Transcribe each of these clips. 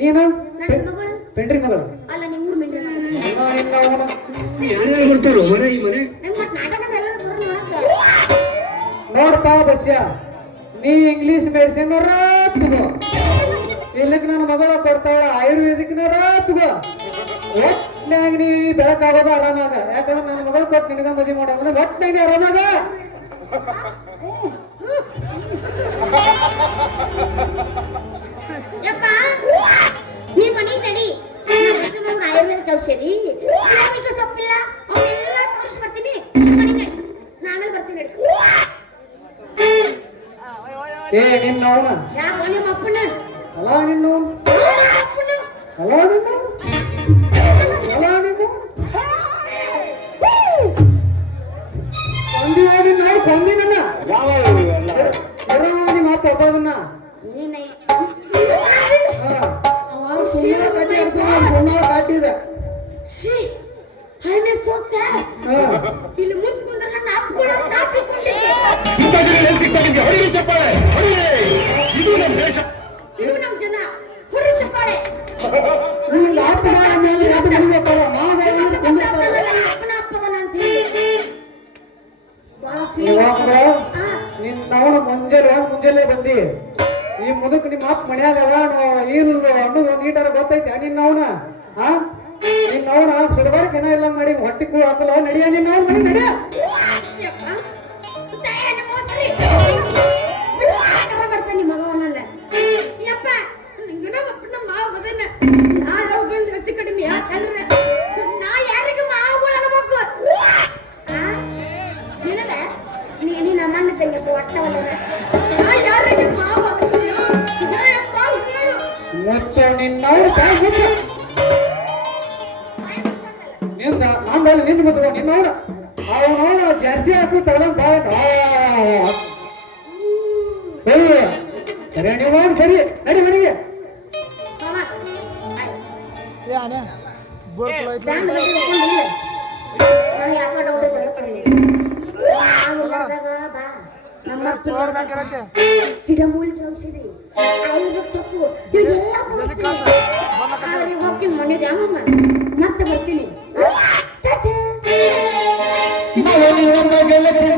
ನೀನು? ಪೆಂಡ್ರಿ ಮಗಳು ನೋಡಪ್ಪ ಬಸ್ಯ. ನೀ ಇಂಗ್ಲಿಷ್ ಮೆಡಿಸಿನ್ ತಗೋ. ಇಲ್ಲಕ್ಕೆ ನನ್ನ ಮಗಳ ಕೊಡ್ತಾಳ ಆಯುರ್ವೇದಿಕ್ ತಗೋ. ಒಟ್ನಾಗ ನೀ ಬೆಳಕಾಗೋದು ಆರಾಮಾಗ. ಯಾಕಂದ್ರೆ ನನ್ನ ಮಗಳು ಕೊಟ್ಟು ನಿನಗ ಮದಿ ಮಾಡೋದ್ರೆ ಒಟ್ನಾಗ ಆರಾಮಾಗ. ಯಪ್ಪ? ನೀ ಮನೆಗೆ ನಡಿ. ನಮ್ಮ ಆಯುರ್ವೇದಿಕ್ ಔಷಧಿ ಸೊಪ್ಪಿಲ್ಲ. ಬರ್ತೀನಿ ಮನೆಗೆ ನಡಿ. ನಾಳೆ ಬರ್ತೀನಿ ನಡಿ. ಏ ನಿನ್ನ ಅವನ? ಯಾಕೋ ನಿಮ್ಮ ಅಪ್ಪನ? ಅಲ್ಲ ಸುಮ್ಮನೆ ಕಟ್ಟಿ ಅಡ್ಸ್ಕೊಂಡು ಸುಮ್ಮನೆ ಕಟ್ಟಿದ. Shri I so sad. ಇಲ್ಲಿ ಮುಂದೆ ಕುಂದ್ರೆ ನನ್ನ ಅಪ್ಪಗಳು ನಾಚಿಕೊಂಡಿದ್ದೆ ಹೊಡಿರಿ ಚಪ್ಪಾಳೆ ಹೊಡಿರಿ. ಇದು ನಮ್ಮ ದೇಶ. ಇದು ನಮ್ಮ ಜನ. ಹೊರಿ ಚಪ್ಪಾಳೆ. ನೀನು ಲಾಟ್ ಮೇಲೆ ಅಪ್ಪನ ಅಂತ ಹೇಳಿ. ಮುಂಜಾನೆ ಮುಂಜಾನೆ ಬಂದಿ. ಈ ಮುದುಕ್ ನಿಮ್ಮ ಅಪ್ಪ ಮನ್ಯಾಗ ಏನು ಅನ್ನೋದು ನೀಟಾರ ಗೊತ್ತೈತೆ, ನಿನ್ನ ಅವನ? ಹಾ ನಿನ್ನ ಅವನ? ಸುಡಬಾರಕ್ ಏನೋ ಇಲ್ಲ ಮಾಡಿ, ಹೊಟ್ಟಿ ಕೂ ಹಾಕಲ್ಲ, ನಡಿಯ ನಿನ್ನ ಮನೆ, ನಡಿಯ? ನಿಂದ ನಂದಲ್ಲಿ ನಿಂದ ಮುಚ್ಚ ನಿನ್ನ ಅವನ. ಅವನವನ ಜರ್ಸಿ ಹಾಕು ತಗೊಂಡ್ ಬಾ ಏ ಸರಿ ನೀವು ಮಾಡಿ ಸರಿ. ನಡಿ ಮನೆಗೆ ಗಿಡಮೂಲಿಕೆ ಔಷಧಿ ಆಯುರ್ವೇದ ಸೊಪ್ಪು. ಈಗ ಹೋಗ್ತೀನಿ ಮನೆಗೆ. ಅಮ್ಮಮ್ಮ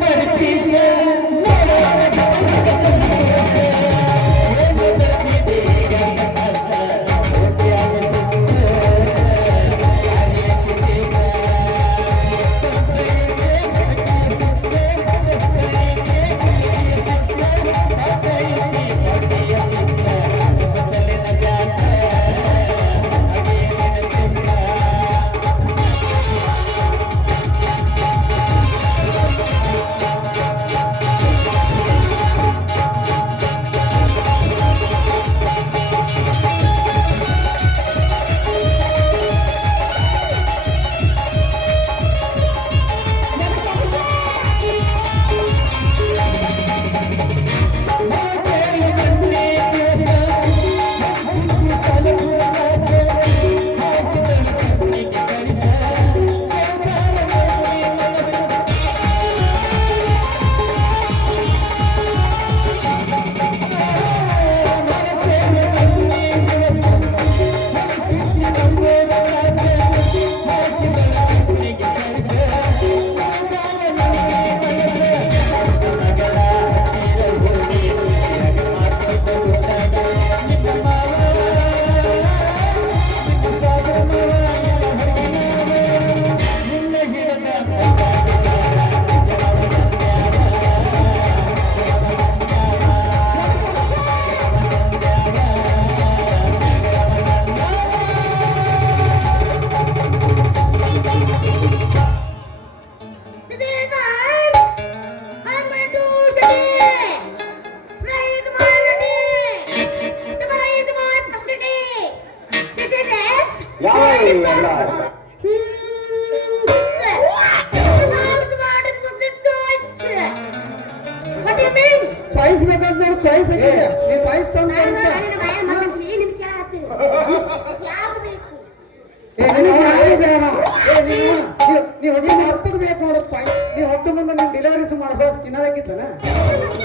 ಏ ನಿನ್ನ ಯಾರಿಗೆ ಬೇಡ ಏ ನೀನು ನೀವು ನೀವು ಹೋಗಿ ಹತ್ತಕ್ಕೆ ಬೇಕು ನೋಡು ಚಾಯ್ಸ್ ನೀವು ಹತ್ತು ಬಂದು ನೀವು ಡೆಲಿವರೀಸ್ ಮಾಡಿಸೋ ತಿನ್ನೋದಾಗಿತ್ತಲ್ಲ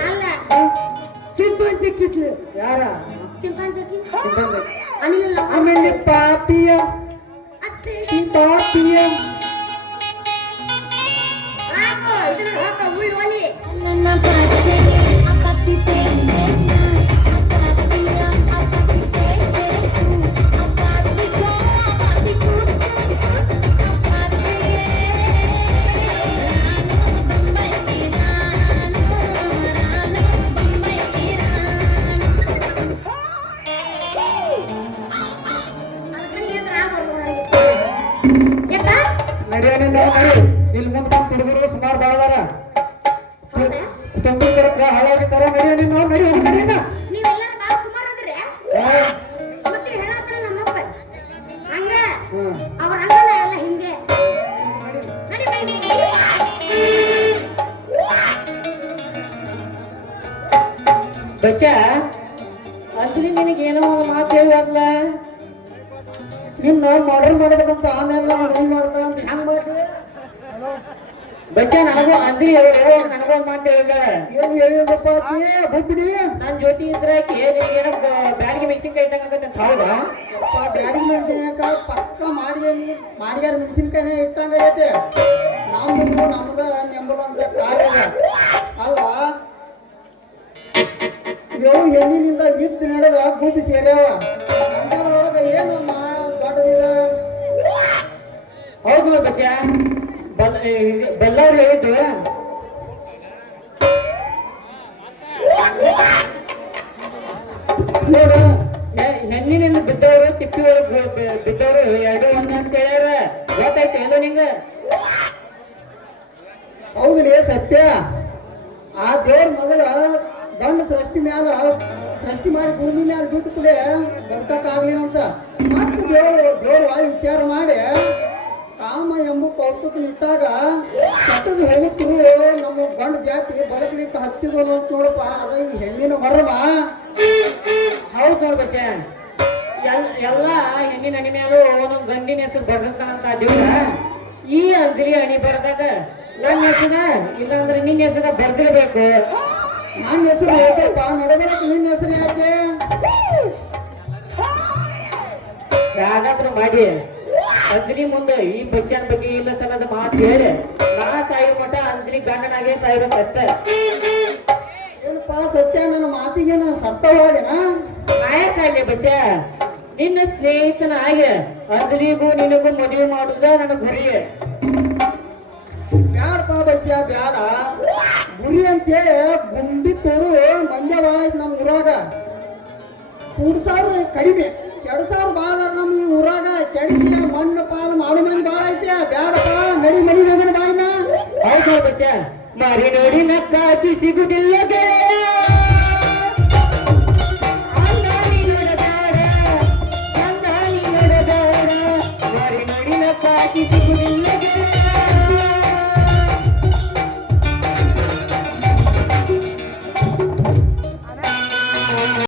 ಅಲ್ಲ ಹಾ ಚಿಕ್ಕಿತ್ಲು ಯಾರ ಚಿಂಪಾಂಜಿ ಚಿಂಪಾಂಜಿ. ಆಮೇಲೆ ಪಾಪಿಯ ನನ್ನ ಪಾಚೆ ಅಕ್ಕತ್ತಿತೆ ಯಾಕ ನಡೆಯ ನಿನ್ನ ನಡಿ ಇಲ್ಲಿ ಮುಂದೆ ಹುಡುಗರು ಸುಮಾರು ಬಾಳದಾರ ತೊಂಬಿ ತರಕ ಹಾಳಾಗಿರ್ತಾರ ನಡೆಯ ನಿನ್ನ ನಡಿ ನಡಿನ ನೀವೆಲ್ಲರೂ ಬಾಳ ಸುಮಾರು ಅದ್ರಿ ಮತ್ತೆ ಹೇಳತ್ತಾರಲ್ಲ ನಮ್ಮಪ್ಪ. ಹಂಗ ಹ್ಮ್. ಅವ್ರ ಹಂಗನ ಎಲ್ಲ ಹಿಂಗೆ. ನಡಿ ಬೈ ಬಸ್ಸ ಅಂಜಲಿ ನಿನಗೆ ಏನೋ ಒಂದು ಮಾತು ಹೇಳಿದ್ಲ ನಿನ್ನ ಮರ್ಡರ್ ಮಾಡ್ಬೇಕಂತ ಆಮೇಲೆ ನಾವು ಮದುವೆ ಮಾಡ್ತಾಳ ಅಂತ ಹೆಂಗ್ ಮಾಡ್ರಿ ಬಸ್ಸ ನನಗೂ ಅಂಜಲಿ ಹೇಳಿ ನನಗೂ ಒಂದು ಮಾತು ಹೇಳಿದಾಳೆ ಏನ್ ಹೇಳಿದಪ್ಪ ಬುಬ್ಬಿಡಿ ನನ್ನ ಜೊತೆ ಇದ್ರೆ ಏನೋ ಬ್ಯಾಡಿಗೆ ಮೆಣಸಿನ್ಕಾಯಿ ಇಟ್ಟಂಗ ಹೌದಾ? ಅಪ್ಪ ಬ್ಯಾಡಿ ಮೆಣಸಿನಕಾಯಿ ಪಕ್ಕ ಮಾಡಿ ಮಾಡಿಗಾರ ಮೆಣಸಿನ್ಕಾಯಿನೇ ಇಟ್ಟಂಗ ಐತೆ ನಮ್ದು ನಮ್ದ ನೆಂಬಲ ಅಂತ ಕಾಲ ಅಲ್ಲ ಇವು ಹೆಣ್ಣಿನಿಂದ ಬಿದ್ದು ನಡೆದ ಗುದ್ದು ಸೇರ್ಯಾವ. ಏನಮ್ಮ? ಏನು ಮಾ ದೊಡ್ಡದಿಲ್ಲ ಹೌದು ನೋಡಿ ಬಲ್ಲಾರಿ ಐತೆ. ನೋಡು ಹೆಣ್ಣಿನಿಂದ ಬಿದ್ದವರು ತಿಪ್ಪಿ ಒಳಗೆ ಬಿದ್ದವರು ಎರಡು ಒಂದು ಅಂತ ಹೇಳ್ಯಾರ. ಗೊತ್ತಾಯ್ತು ಏನೋ ನಿಂಗ? ಹೌದ್ರಿ ಸತ್ಯ. ಆ ದೇವ್ರ ಮೊದಲ ಗಂಡ ಸೃಷ್ಟಿ ಮ್ಯಾಲ, ಸೃಷ್ಟಿ ಮಾಡಿ ಭೂಮಿ ಮ್ಯಾಲ ಬಿಟ್ಟು ಕೂಡ ಬರ್ತಕ್ಕಾಗ್ಲಿ ಅಂತ. ಮತ್ತೆ ದೇವರು ದೇವ್ರ ವಿಚಾರ ಮಾಡಿ ಕಾಮ ಎಂಬ ಕೌತುಕ ಇಟ್ಟಾಗ ಕಟ್ಟದ ಹೋಗುತ್ತಿರು ನಮ್ಮ ಗಂಡ ಜಾತಿ ಬದುಕಲಿಕ್ಕೆ ಹತ್ತಿದ್ರು ಅಂತ ನೋಡಪ್ಪ. ಅದ ಈ ಹೆಣ್ಣಿನ ಮರಮ ಹೌದು ನೋಡ್ ಎಲ್ ಎಲ್ಲ ಹೆಣ್ಣಿನ ಅಣಿ ಮೇಲೂ ನಮ್ಮ ಗಂಡಿನ ಹೆಸರು ಬರ್ದಂತ ದೇವ್ರ ಈ ಅಂಜಲಿ ಅಣಿ ಬರ್ದಾಗ ನನ್ನ ಹೆಸರ ಇಲ್ಲಾಂದ್ರೆ ನಿನ್ನ ಹೆಸರ ಬರ್ದಿರ್ಬೇಕು. ನನ್ನ ಹೆಸರು ಯಾಕಪ್ಪ ನೋಡಬೇಕು ನಿನ್ನ ಹೆಸರು ಯಾಕೆ? ಯಾವ್ದಾದ್ರು ಮಾಡಿ. ಅಂಜಲಿ ಮುಂದೆ ಈ ಬಸ್ಸಿನ ಬಗ್ಗೆ ಇಲ್ಲ ಸಲದ ಮಾತು ಹೇಳಿ ನಾ ಸಾಯೋ ಮಠ ಅಂಜನಿ ಗಂಡನಾಗೆ ಸಾಯ್ಬೇಕಷ್ಟೇ ಏನಪ್ಪ ಸತ್ಯ ನನ್ನ ಮಾತಿಗೇನು ಸತ್ತ ಹೋದೆನಾ ಸಾಯ್ಲಿ ಬಸ್ಯ ನಿನ್ನ ಸ್ನೇಹಿತನಾಗೆ ಅಂಜನಿಗೂ ನಿನಗೂ ಮದುವೆ ಮಾಡುದ ನನ್ನ ಗುರಿ ಬ್ಯಾಡಪ್ಪ ಬಸ್ಯ ಬ್ಯಾಡ. ಗುರಿ ಅಂತೇಳಿ ಗುಂಡಿ ತೋಡು ಮಂದ್ಯ ಭಾಳ ಐತಿ ನಮ್ಮ ಊರಾಗ. ಮೂರು ಸಾವಿರ ಕಡಿಮೆ. ಎರಡು ಸಾವಿರ ಭಾಳ ನಮ್ಮ ಈ ಊರಾಗ ಕೆಡಿಸಿ ಮಣ್ಣು ಪಾಲು ಮಾಡು ಮಂದಿ ಬಾಳ ಐತೆ. ಬ್ಯಾಡಪ್ಪ ನಡಿ ಮನಿ ಹೋಗೋಣ ಬಾಯಿನ. ಹೌದು ಬಸ್ಸ ಮಾರಿ ನೋಡಿ ನಕ್ಕ ಸಿಗುದಿಲ್ಲ ಗೆಳೆಯ.